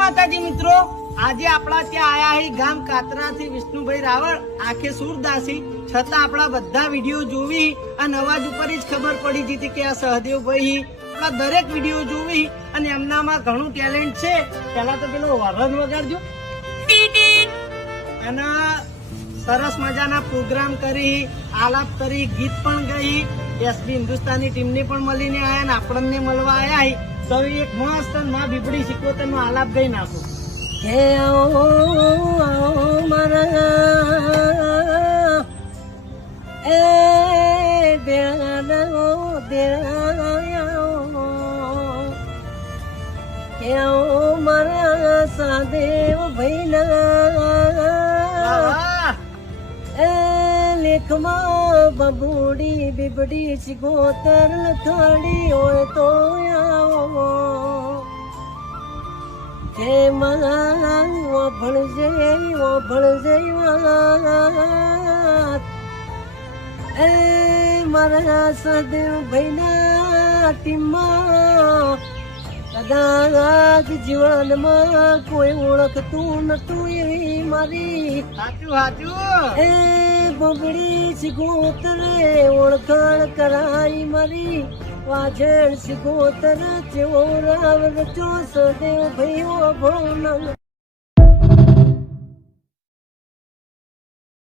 માતાજી મિત્રો. આજે આપણા ત્યાં આયા હી ગામ કાતરાથી વિષ્ણુભાઈ રાવળ, આખે સુરદાસી છતાં આપણા બધા વીડિયો જોવી અને અવાજ ઉપર જ ખબર પડી જતી કે આ સહદેવભાઈ આપણા દરેક વીડિયો જોવી અને એમનામાં ઘણું ટેલેન્ટ છે. પેલા તો પેલો વરદ વગાડજો. અને સરસ મજાના પ્રોગ્રામ કરી, આલાપ કરી, ગીત પણ ગઈ. એસબી હિન્દુસ્તાની ટીમને પણ મળીને આયા અને આપણને મળવા આયા તો એક મસ્તમાં બીબડી સિકોતર નો આલાપ ગઈ નાખો. હે આવો આવો મારા. એ હે આવો મારા સાદેવ ભૈલા. એ લેખમાં બબુડી બીબડી સિગોતર થોડી હોય તો હે ઓ ભણજે ભણજે એ મારા સદેવ ભાઈના ટીમમાં કદાચ જીવનમાં કોઈ ઓળખતું નતું એ મારી. સાચું સાચું એ બગડી ગોતરે ઓળખાણ કરાઈ મારી. વાજણ સિગોતર જેવો રાવ રચો સદેવ ભયો ભણો